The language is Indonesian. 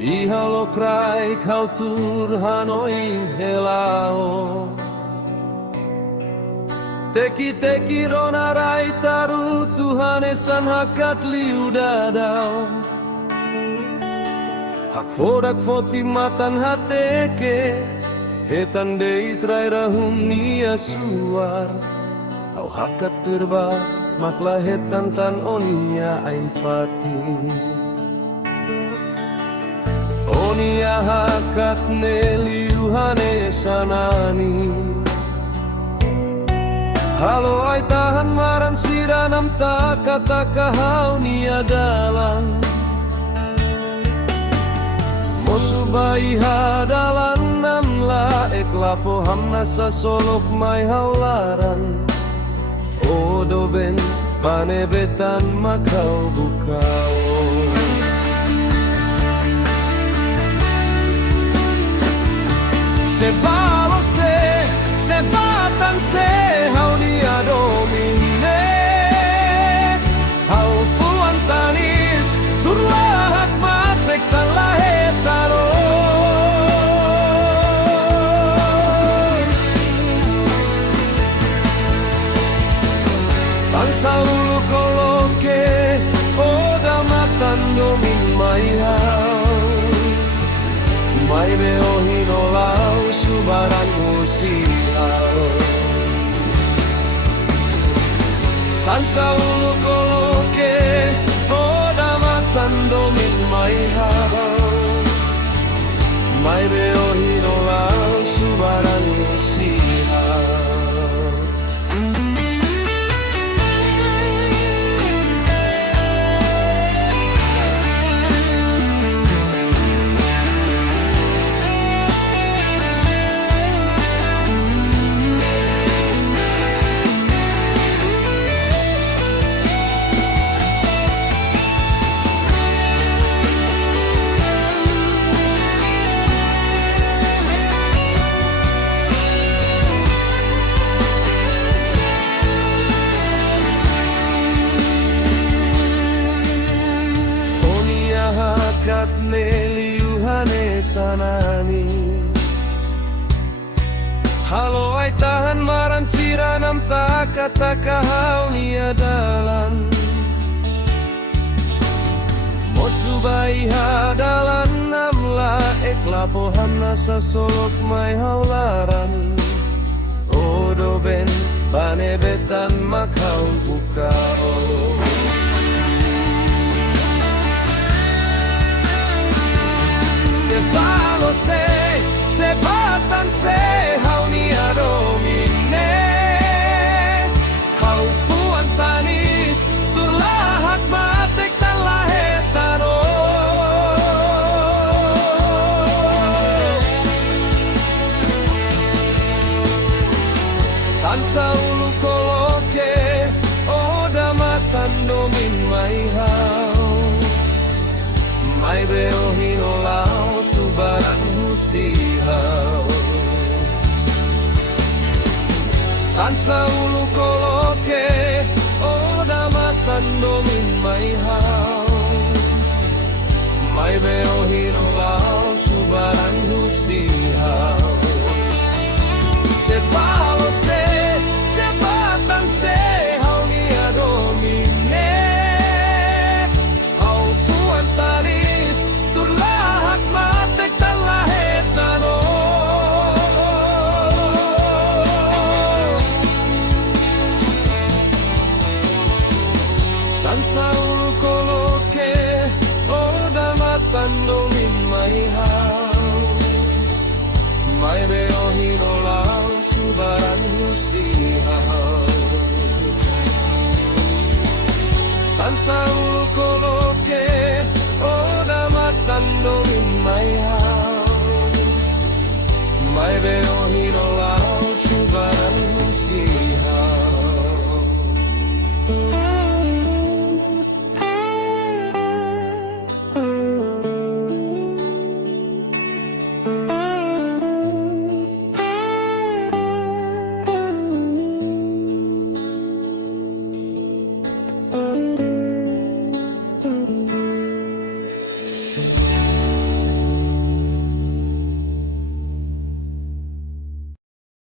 Ihalokrai kau turhanoi helao Teki ronarai taru Tuhane san hakat liu dadao Hak fodak foti matan hateke Hetan dei trai rahum nia suar Hau hakat turba makla hetan tan onia ain fatin Onia hakat neliuhane sanani Halo ai tahan maran siranam taka hau nia dalan Mosubai hadalan namla eklafo hamna sa solok mai haularan Odo ben panebetan makau bukao Se balo se batang se hau dia domine Hau fuan tanis turlahak matek talahetaro Tansa ulu koloke oda matan domin mai hau Mai beohin olau subaran musihau Tansa ulu koloke oda matan domin mai hau Mai beohin olau subaran musihau Hakat neliuhane sanani Halo ai tahan maran siranam taka hau nia dalan Mosubai hadalan namla eklafo hamna sa solok mai haularan Odo ben panebetan makau bukao Se batan se hau nia domine Hau fuan tanis turlahak matek tan lahetano Tansa ulu koloke oda matan domin mai hau Mai beohin olau subaran husihau Tansa ulu koloke oda matan domin mai hau Mai beohin olau subaran husihau Se balo se batan se hau nia domine Hau fuan tanis turlahak matek talahetano Tansa ulu koloke oda matan domin mai hau Mai beohin olau subaran husihau Tansa ulu koloke oda matan domin mai hau